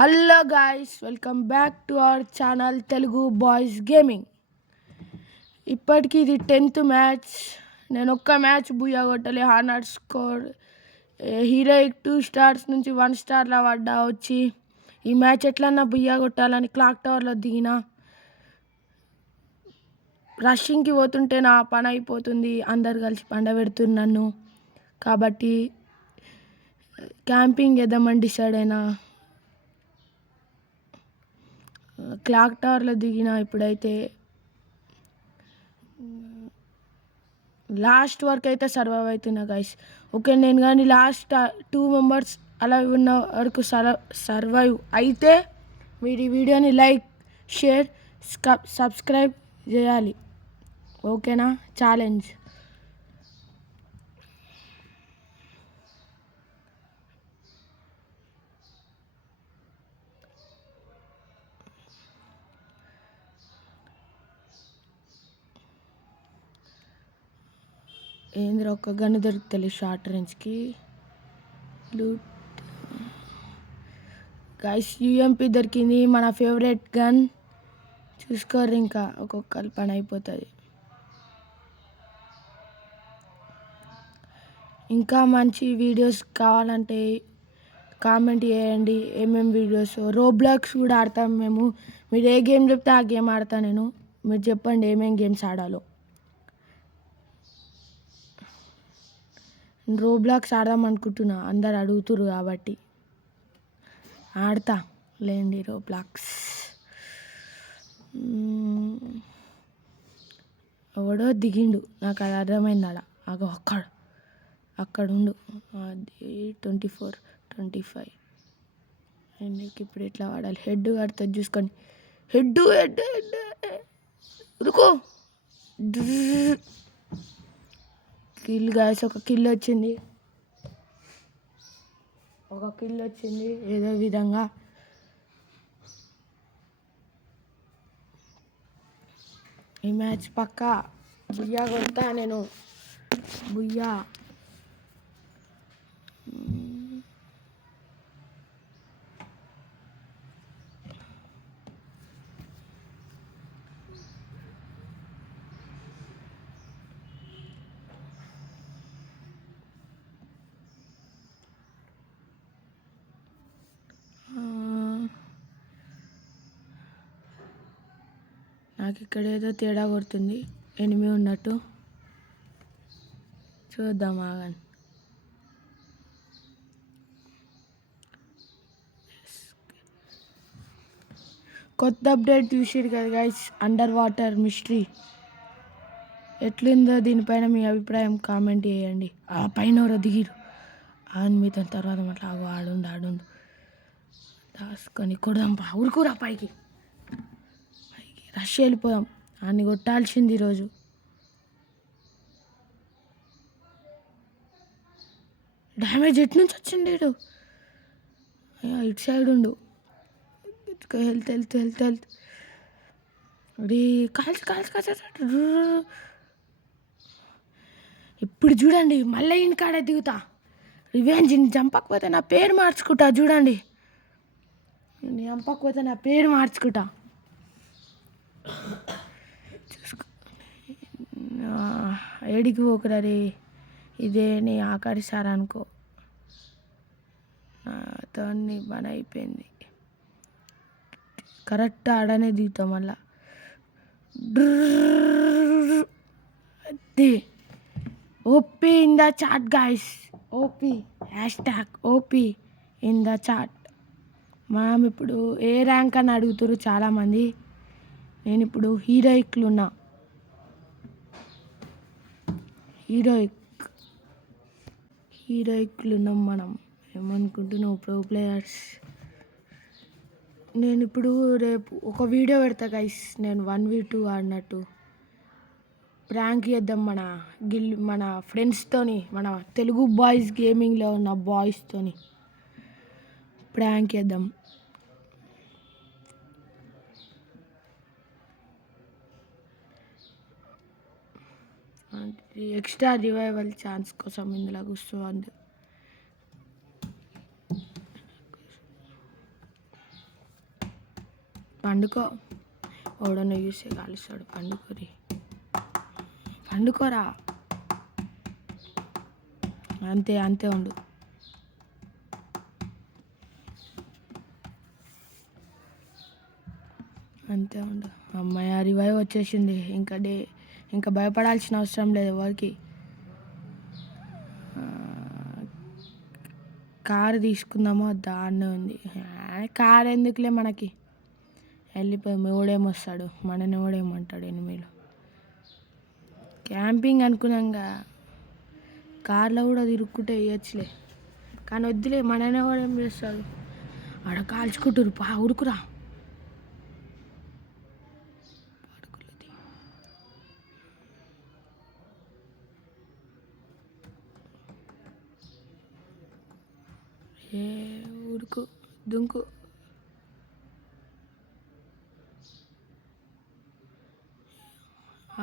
Hello guys, welcome back to our channel Telugu boys gaming. ఇప్పటికి ఇది 10th match. నేను ఒక్క మ్యాచ్ బుయ్యా కొట్టలే. హానర్ స్కోర్ హీరోయిక్ 2 స్టార్స్ నుంచి 1 స్టార్లా పడ్డా. వచ్చి ఈ మ్యాచ్ ఎట్లన్నా బుయ్యా కొట్టాలని క్లాక్ టవర్లో దిగిన. రషింగ్కి పోతుంటే నా పని అయిపోతుంది, అందరు కలిసి పండబెడుతున్నారు నన్ను. కాబట్టి క్యాంపింగ్ చేద్దామని డిసైడ్ అయినా. క్లాక్ టవర్లో దిగిన. ఇప్పుడైతే లాస్ట్ వరకు అయితే సర్వైవ్ అవుతున్నా గైస్. ఓకే, నేను కానీ లాస్ట్ 2 మెంబర్స్ అలా ఉన్న వరకు సర్వైవ్ అయితే మీరు ఈ వీడియోని లైక్, షేర్, సబ్స్క్రైబ్ చేయాలి. ఓకేనా? ఛాలెంజ్. ఏంద్ర ఒక్క గన్ను దొరుకుతుంది షార్ట్ రేంజ్కి. లూట్ గైస్, యూఎంపీ దొరికింది, మన ఫేవరెట్ గన్. చూసుకోరు, ఇంకా ఒక్కొక్కరి పని అయిపోతుంది. ఇంకా మంచి వీడియోస్ కావాలంటే కామెంట్ చేయండి. ఏమేమి వీడియోస్. రోబ్లాక్స్ కూడా ఆడతాం మేము. మీరు ఏ గేమ్ చెప్తే ఆ గేమ్ ఆడతాను నేను. మీరు చెప్పండి ఏమేమి గేమ్స్ ఆడాలో. రోబ్లాక్స్ ఆడదాం అనుకుంటున్నా, అందరు అడుగుతురు కాబట్టి ఆడతా లేండి రోబ్లాక్స్. ఎవడో దిగిండు, నాకు అది అర్థమైంది. అగో అక్కడ ఉండు. అది 24, 25. నీకు ఇప్పుడు ఎట్లా వాడాలి? హెడ్ కడుతుంది చూసుకొని. హెడ్ ఉరుకో. కిల్ గాయస్, ఒక కిల్ వచ్చింది ఏదో విధంగా. ఈ మ్యాచ్ పక్కా బుయ్యా కొడతా నేను. బుయ్యా. నాకు ఇక్కడ ఏదో తేడా కొడుతుంది, ఎనిమి ఉన్నట్టు. చూద్దాం ఆగండి. కొత్త అప్డేట్ చూసిరు కదా గైస్, అండర్ వాటర్ మిస్టరీ. ఎట్లుందో దీనిపైన మీ అభిప్రాయం కామెంట్ చేయండి. ఆ పైన ఎవరో దిగిరు అని మీతో తర్వాత మాట్లాడు. ఆడుండు దాసుకొని కొడదాం. ఊరుకురా పైకి రష్ వెళ్ళిపోదాం. అన్ని కొట్టాల్సింది ఈరోజు. డ్యామేజ్ ఎటు నుంచి వచ్చింది? ఇటు సైడ్ ఉండు. హెల్త్ అది కాల్చి. ఇప్పుడు చూడండి, మళ్ళీ ఇంకాడే దిగుతా. రివెంజ్. చంపకపోతే నా పేరు మార్చుకుంటా. చూడండి, చంపకపోతే నా పేరు మార్చుకుంటా. చూసుకో, ఏడికి పోకురా రే. ఇదే నీ ఆఖరి సార్ అనుకో. నాతో పని అయిపోయింది. కరెక్ట్ ఆడనే దిగుతాం మళ్ళా. అది OP in the chat guys. OP #OP in the chat. మనం ఇప్పుడు ఏ ర్యాంక్ అని అడుగుతారు చాలామంది. నేను ఇప్పుడు హీరోయిక్లు ఉన్నా. హీరోయిక్లు ఉన్నాం మనం. ఏమనుకుంటున్నావు ప్రో ప్లేయర్స్? నేను ఇప్పుడు రేపు ఒక వీడియో పెడతా గైస్, నేను 1v2 ఆడినట్టు. ప్రాంక్ చేద్దాం మన ఫ్రెండ్స్తోని, మన తెలుగు బాయ్స్ గేమింగ్లో ఉన్న బాయ్స్తోని ప్రాంక్ చేద్దాం. ఎక్స్ట్రా రివైవల్ ఛాన్స్ కోసం ఇందులో కూర్చోవద్దు. పండుకో. ఓడన్న చూస్తే కాలుస్తాడు. పండుకోరా. అంతే అంతే ఉండు. అంతే ఉండు. అమ్మాయి రివైవ్ వచ్చేసింది. ఇంకా భయపడాల్సిన అవసరం లేదు ఎవరికి. కారు తీసుకుందామో దాన్నే ఉంది. కారు ఎందుకులే మనకి, వెళ్ళిపోయి ఎవడేమొస్తాడు, మనని ఎవడేమంటాడు ఎనిమిలు. క్యాంపింగ్ అనుకున్నాంగా, కార్లో కూడా తిరుక్కుంటే వేయచ్చులే, కానీ వద్దులే, మననే ఎవడేం చేస్తాడు. ఆడ కాల్చుకుంటారు, ఉరుకురా. ఏ ఉరుకు దుంకు.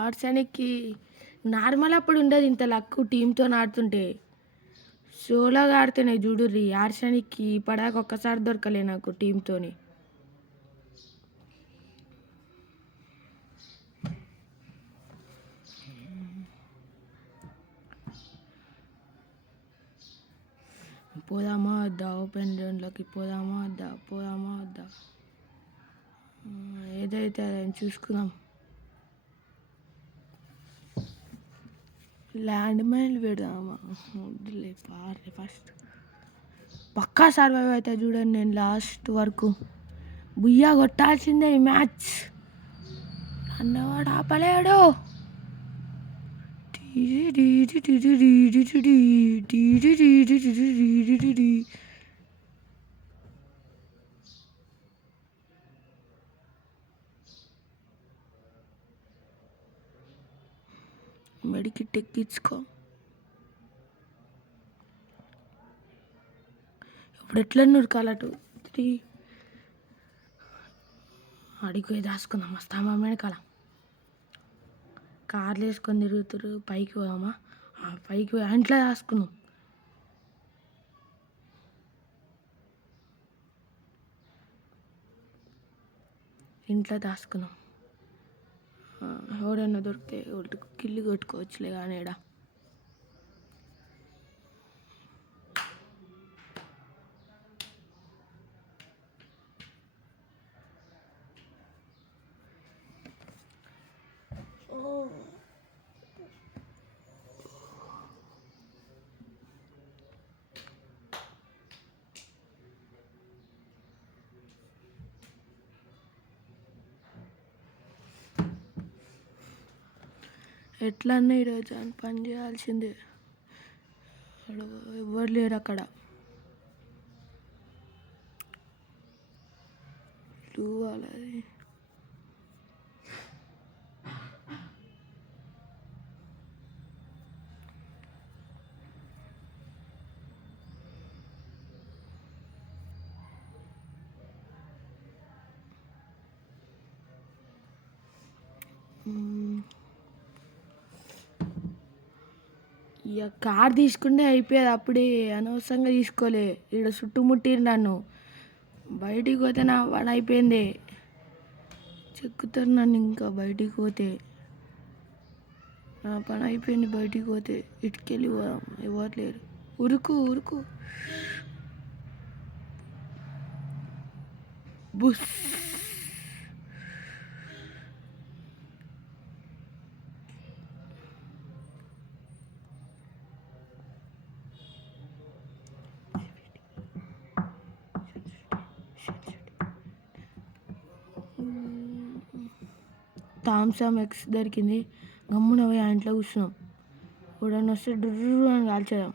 ఆర్సనికి నార్మల్ అప్పుడు ఉండదు ఇంత లక్ టీంతో ఆడుతుంటే. సోలోగా ఆడితేనే చూడుర్రి. ఆర్సనికి పడాక ఒక్కసారి దొరకలే నాకు టీంతోని. పోదామా వద్దా, ఓపెన్ జోన్లోకి పోదామా వద్దా. ఏదైతే అదని చూసుకుందాం. ల్యాండ్ మైన్లు పెడదామా, వద్దులే పారే. ఫస్ట్ పక్కా సర్వైవ్ అవుతా చూడండి. నేను లాస్ట్ వరకు బుయ్యా కొట్టాల్సిందే ఈ మ్యాచ్. అన్నవాడు ఆపలేడు. మెడికి టెక్కించుకో. ఇప్పుడు ఎట్లా నురకాల 2, 3 అడిగిపోయి దాచుకుందాం. వస్తామా వెనకాల కార్లు వేసుకొని తిరుగుతురు. పైకి పోదామా, పైకి పోయి ఇంట్లో దాచుకుందాం. ఎవడన్నా దొరికితే కిల్లు కొట్టుకోవచ్చులే. కానీ ఈడ ఎట్లన్నా ఈరోజు అని పని చేయాల్సిందే. ఎవరు లేరు అక్కడ. వాళ్ళది ఇక కార్ తీసుకుంటే అయిపోయేది అప్పుడే. అనవసరంగా తీసుకోలే. ఇక్కడ చుట్టుముట్టిరు నన్ను. బయటికి పోతే నా పని అయిపోయింది. చెక్కుతారు నన్ను ఇంకా బయటికి పోతే. నా పని అయిపోయింది బయటికి పోతే. ఇటుకెళ్ళి పోదాం, ఎవరు లేరు. ఉరుకు బుస్. థామ్సమ్ ఎక్స్ దొరికింది. గమ్మున పోయి ఆ ఇంట్లో కూర్చున్నాం. ఎవడన్నా వస్తే డుర్రు అని కాల్చేద్దాం.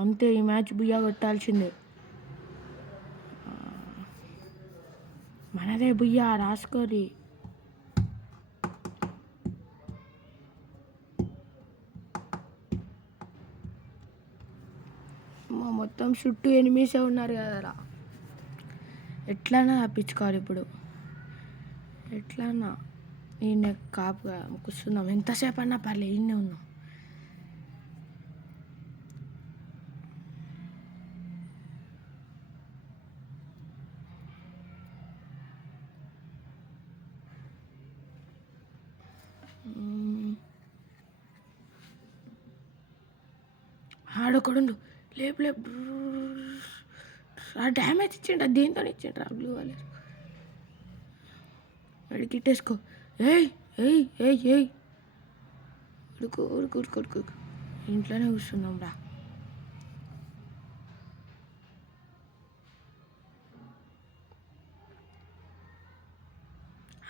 అంతే, ఈ మ్యాచ్ బుయ్యా కొట్టాల్సిందే. మనదే బుయ్యా, రాసుకోరి. మొత్తం చుట్టూ ఎనిమిసే ఉన్నారు కదరా. ఎట్లన్నా తప్పించుకోవాలి ఇప్పుడు. ఎట్లన్నా ఈయన కాపుగా కూర్చుందాం. ఎంతసేపు అన్నా పర్లే, ఈయనే ఉన్నాం. ఆడొకడుండు. లేపు లేపు. ఆ డ్యామేజ్ ఇచ్చిండ్రా, దేంతో ఇచ్చిండ్రా బ్లూ వాళ్ళు. వాడికి ఇట్టేసుకో. ఏయ్ ఏయ్ ఏయ్ ఏయ్ ఉడుకు ఉడుకు ఉడుకు ఉడుకు. ఇంట్లోనే కూర్చున్నాం రా.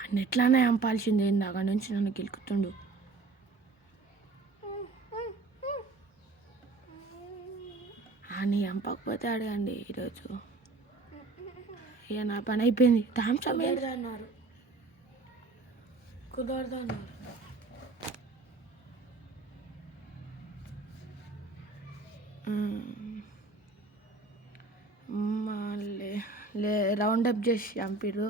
అన్న ఎట్లానే చంపాల్సింది ఇందాక నుంచి నన్ను గెలుకుతుండు. అని చంపకపోతే అడగండి ఈరోజు. ఇక నా పని అయిపోయింది. థామ్సప్ అన్నారు, కుదరదు అన్నారు. రౌండప్ చేసి చంపిర్రు.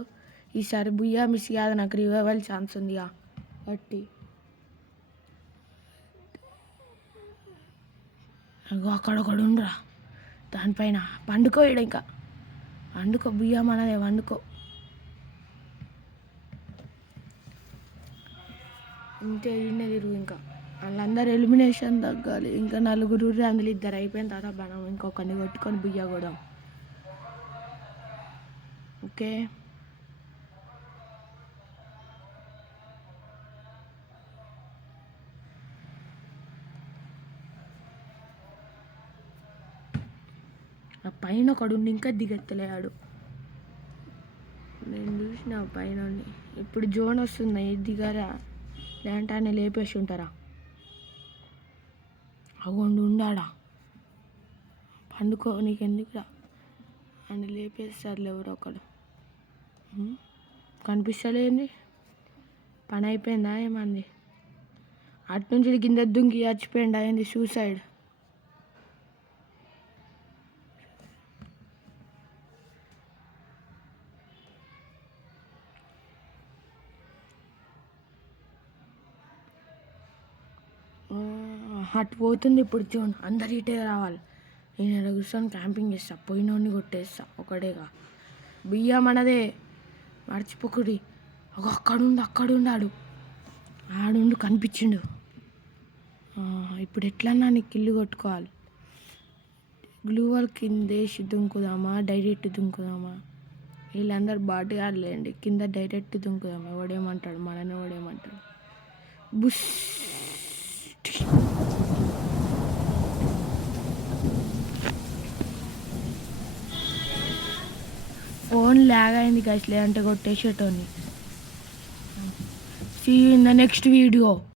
ఈసారి బుయ్యా మిస్ కాదు, నాకు రివైవల్ ఛాన్స్ ఉందిగా బట్టి. అక్కడ ఒకడు ఉండరా దానిపైన. వండుకో ఇడ, ఇంకా వండుకో బుయ్యా మనదే, వండుకో. ఇంతే ఇన్నే తిరుగు. ఇంకా వాళ్ళందరూ ఎలిమినేషన్ తగ్గాలి. ఇంకా 4 అందులో 2 అయిపోయిన తర్వాత మనం ఇంకొకరిని కొట్టుకొని బుయ్యా కూడా. ఓకే, ఆ పైన ఒకడు ఇంకా దిగెత్తలేడు. నేను చూసిన పైన. ఇప్పుడు జోన్ వస్తుంది, దిగరా లేదంటే ఆయన లేపేసి ఉంటారా. అగొండు ఉండాడా, పండుకో నీకెందుకురా అని లేపేస్తారు ఎవరో ఒకడు. కనిపిస్తలేంది. పని అయిపోయిందా ఏమంది? అటునుంచి కింద దుంకి చచ్చిపోయింది. అయింది సూసైడ్. అటు పోతుంది ఇప్పుడు జోన్. అందరు ఇటే రావాలి. నేను కూర్చొని క్యాంపింగ్ చేస్తా, పోయినోడిని కొట్టేస్తా ఒకడేగా. బియ్యం మనదే, మర్చిపోకుడి. అక్కడుండాడు, ఆడుండు కనిపించిండు. ఇప్పుడు ఎట్లన్నా నీకు ఇల్లు కొట్టుకోవాలి. గ్లూ వాల్ కిందేసి దుంకుదామా, డైరెక్ట్ దుంకుదామా? వీళ్ళందరూ బాటుగారులేండి, కింద డైరెక్ట్ దుంకుదామా? ఎవడేమంటాడు, మనని ఎవడేమంటాడు. బుష్. ఫోన్ ల్యాగ్ అయింది గైస్, లేదంటే కొట్టేసేటోని. See you in the next video.